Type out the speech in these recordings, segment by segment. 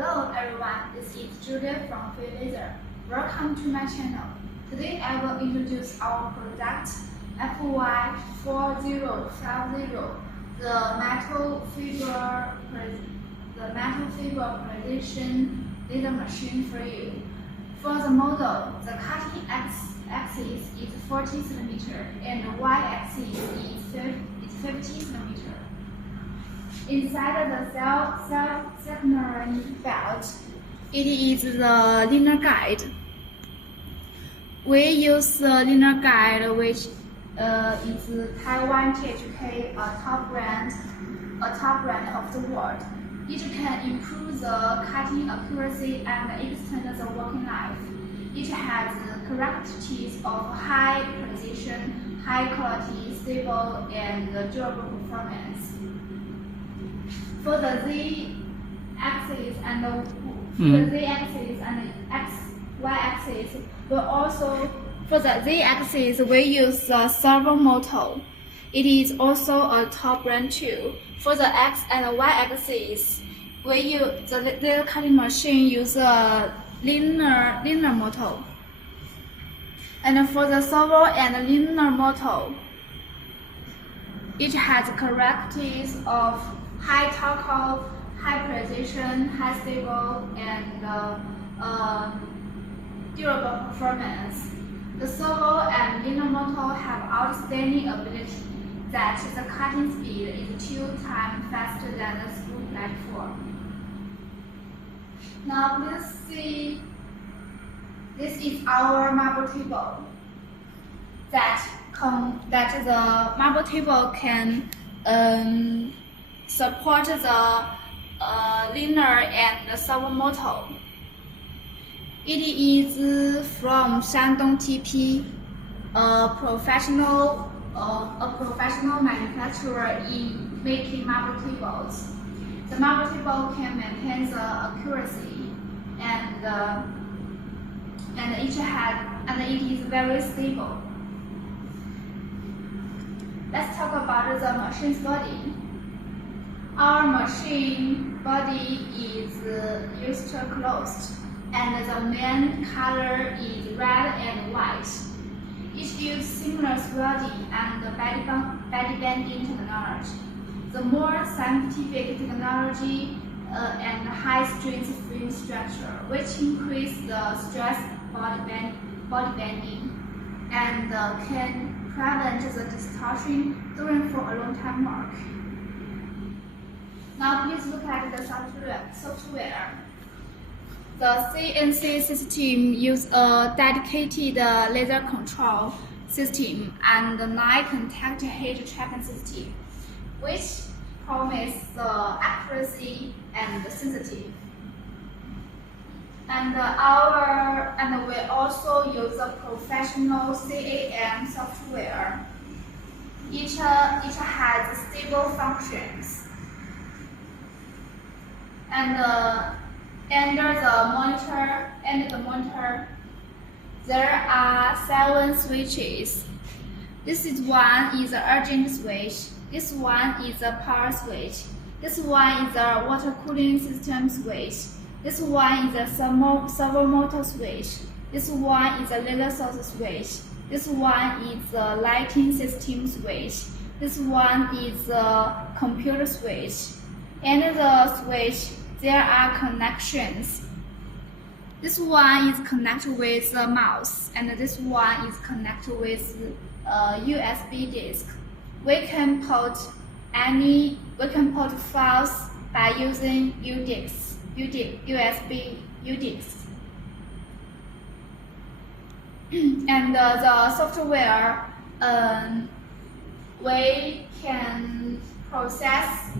Hello everyone, this is Julia from Feiyue Laser. Welcome to my channel. Today I will introduce our product Feiyue4050, the metal fiber precision laser machine for you. For the model, the cutting axis is 40 cm and the y-axis is 50 cm. Inside the secondary belt, it is the linear guide. We use the linear guide, which is Taiwan THK, a top brand of the world. It can improve the cutting accuracy and extend the working life. It has the characteristics of high precision, high quality, stable, and durable performance. For the z-axis and the z-axis and the y-axis, for the z-axis we use the servo motor. It is also a top brand too. For the x and y-axis, we use the cutting machine use a linear motor. And for the servo and linear motor, it has characteristics of high torque, high precision, high stable, and durable performance. The servo and linear motor have outstanding ability that the cutting speed is 2 times faster than the spool platform. Now please see, this is our marble table. That the marble table can support the linear and the servo motor. It is from Shandong TP, a professional manufacturer in making marble tables. The marble table can maintain the accuracy and it is very stable. Let's talk about the machine's body. Our machine body is used closed, and the main color is red and white. It uses seamless welding and body bending technology. The more scientific technology and high-strength frame structure, which increase the stress body bending and can prevent the distortion during for a long time work. Now please look at the software. The CNC system uses a dedicated laser control system and a 9-contact heat tracking system, which promise accuracy and sensitivity. And we also use a professional CAM software. It has stable functions. And under the monitor, there are 7 switches. This one is an urgent switch. This one is a power switch. This one is a water cooling system switch. This one is a servo motor switch. This one is a laser source switch. This one is a lighting system switch. This one is a computer switch. And the switch, there are connections. This one is connected with a mouse, and this one is connected with a USB disk. We can put files by using USB U-disks. And the software, we can process.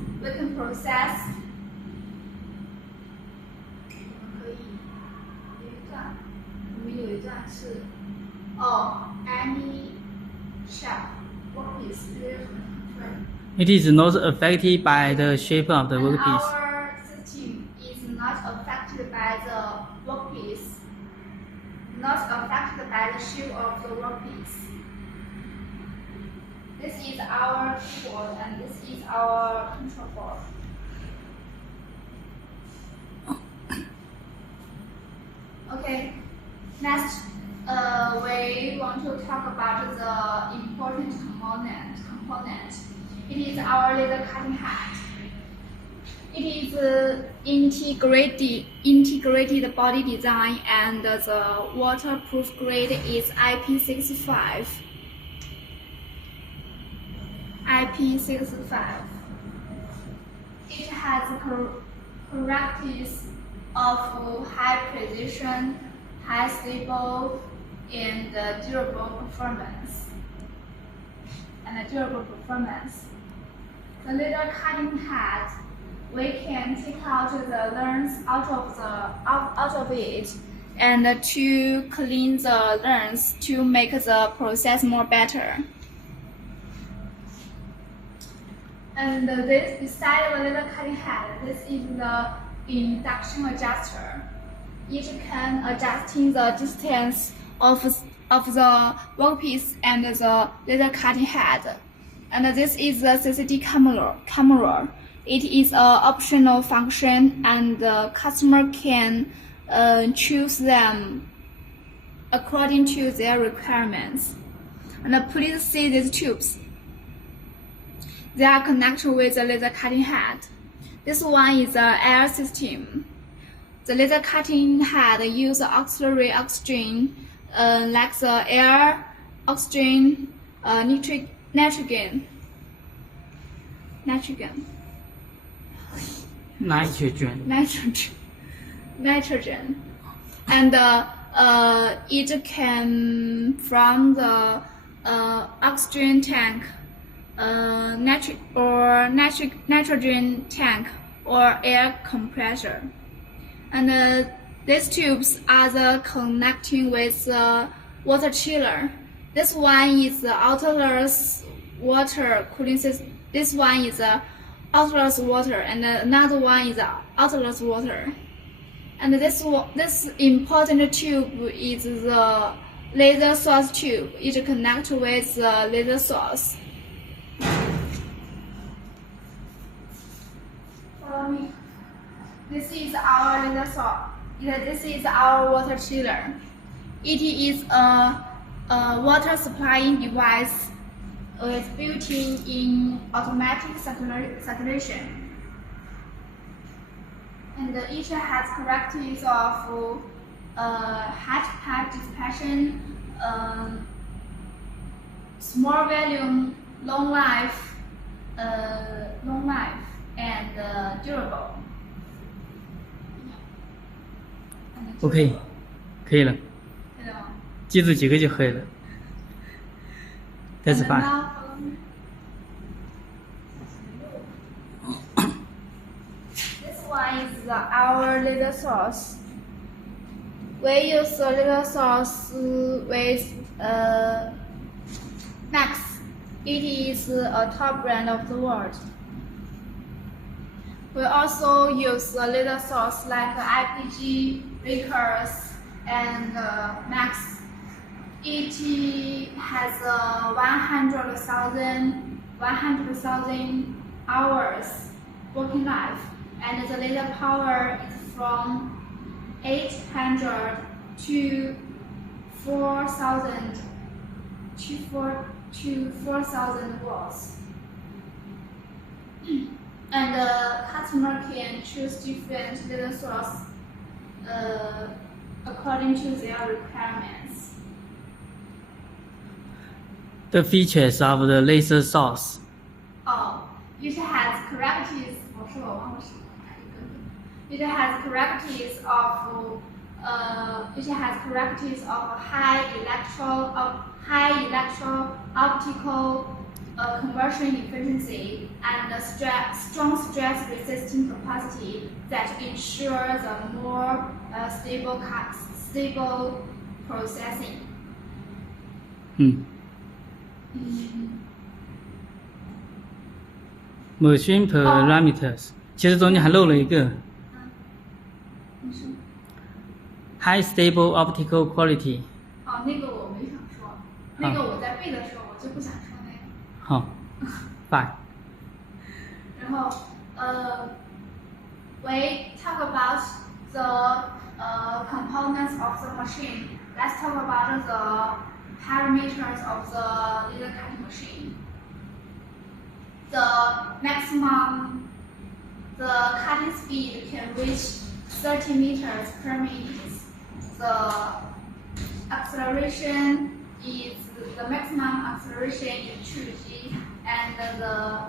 Any shape workpiece. It is not affected by the shape of the workpiece. Our system is not affected by the workpiece, not affected by the shape of the workpiece. This is our keyboard and this is our control board. Next, we want to talk about the important component. It is our laser cutting head. It is integrated body design, and the waterproof grade is IP65. IP65. It has characteristics of high precision, high stable, and durable performance. The laser cutting head, we can take out the lens out of it and to clean the lens to make the process more better. And this beside the laser cutting head, this is the induction adjuster. It can adjusting the distance of the workpiece and the laser cutting head. And this is the CCD camera. It is an optional function, and the customer can choose them according to their requirements. And please see these tubes. They are connected with the laser cutting head. This one is the air system. The laser cutting head uses auxiliary oxygen, like the air, oxygen, nitrogen, and it can from the oxygen tank, nitrogen tank, or air compressor. And these tubes are the connecting with the water chiller. This one is the outerless water cooling system. This one is the outerless water, and another one is the outerless water. And this important tube is the laser source tube. It connects with the laser source. Follow me. This is our laser source. This is our water chiller. It is a water supplying device with built-in automatic circulation. And it has characteristics of hot pipe dissipation, small volume, long life, and durable. OK，可以了，可以了吗？记住几个就可以了。That's fine. This one is our laser source. We use the laser source with Max. It is a top brand of the world. We also use the laser source like IPG, Recus, and Max. It has 100,000 hours working life, and the laser power is from 800 to 4,000 watts. And the customer can choose different laser source according to their requirements. The features of the laser source. Oh, it has characteristics. It has characteristics of high electro-optical conversion efficiency and strong stress-resistant capacity that ensure the more stable processing. Machine parameters，其实中间还漏了一个。High stable optical quality。哦，那个我没想说，那个我在背的时候我就不想说那个。好，fine。然后we talk about the components of the machine. let's talk about the parameters of the laser cutting machine. The maximum cutting speed can reach 30 meters per minute. The acceleration is the maximum acceleration is 2g, and the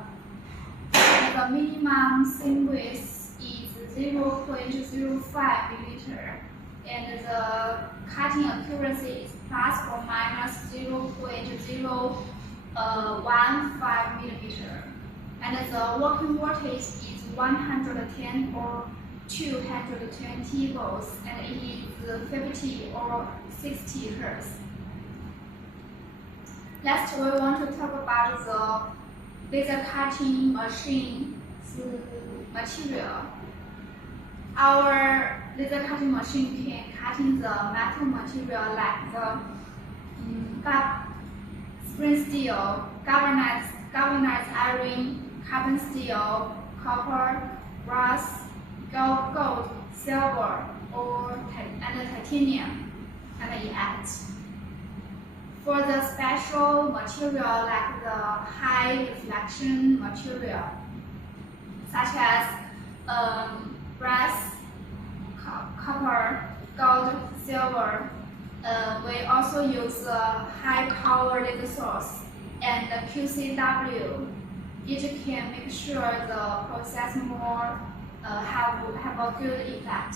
minimum seam width is 0.05 millimeter, and the cutting accuracy is plus or minus 0.015 millimeter, and the working voltage is 110 or 220 volts, and it is 50 or 60 hertz. Next, we want to talk about the laser cutting machine's material. Our laser cutting machine can cut in the metal material like the spring steel, galvanized iron, carbon steel, copper, brass, gold, silver, and titanium, and yet. For the special material like the high reflection material, such as brass, copper, gold, silver, we also use high power laser source and the QCW. It can make sure the process more have a good effect.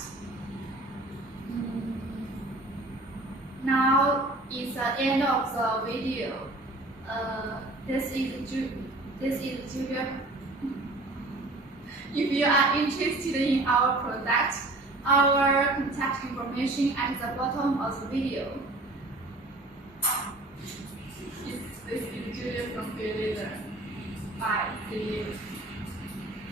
Now is the end of the video. This is Julia. If you are interested in our product, our contact information at the bottom of the video. This is Julia from Feiyue Laser. Bye. See you.